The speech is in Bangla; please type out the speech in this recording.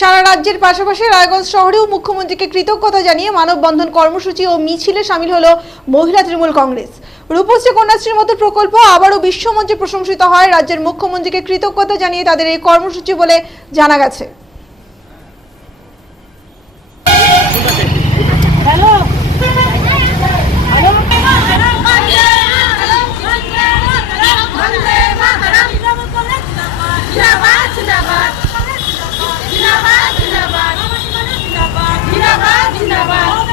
সারা রাজ্যের পাশাপাশি রায়গঞ্জ শহরেও মুখ্যমন্ত্রীকে কৃতজ্ঞতা জানিয়ে মানববন্ধন কর্মসূচি ও মিছিলে সামিল হলো মহিলা তৃণমূল কংগ্রেস। রূপশ্রী কন্যাশ্রীর মতো প্রকল্প আবারও বিশ্বমঞ্চে প্রশংসিত হয়। রাজ্যের মুখ্যমন্ত্রীকে কৃতজ্ঞতা জানিয়ে তাদের এই কর্মসূচি বলে জানা গেছে। जिंदाबाद